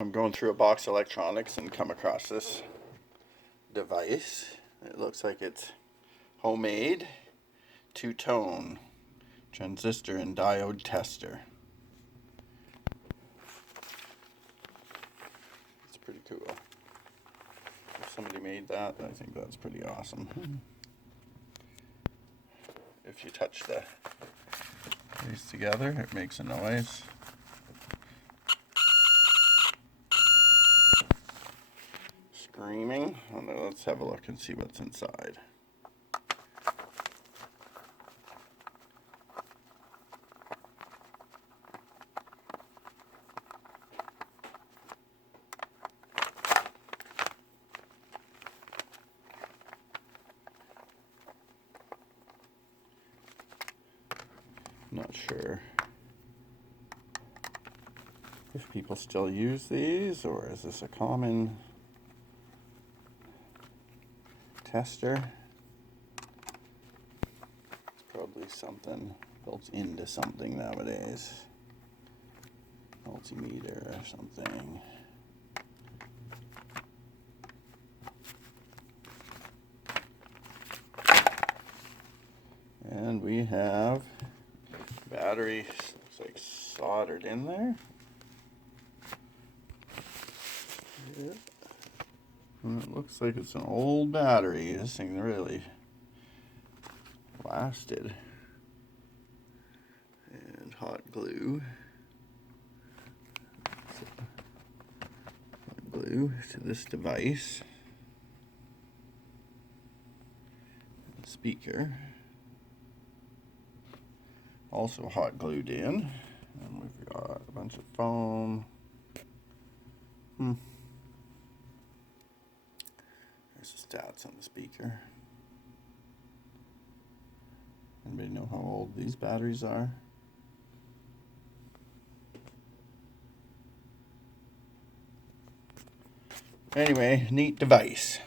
I'm going through a box of electronics and come across this device. It looks like it's homemade, two-tone transistor and diode tester. It's pretty cool. If somebody made that, I think that's pretty awesome. If you touch these together, it makes a noise. Screaming. Oh, let's have a look and see what's inside. Not sure if people still use these, or is this a common tester? It's probably something built into something nowadays. Multimeter or something. And we have battery, looks like soldered in there. Yep. And it looks like it's an old battery. This thing really lasted. And hot glue. Hot glue to this device. Speaker. Also hot glued in. And we've got a bunch of foam. There's the stats on the speaker. Anybody know how old these batteries are? Anyway, neat device.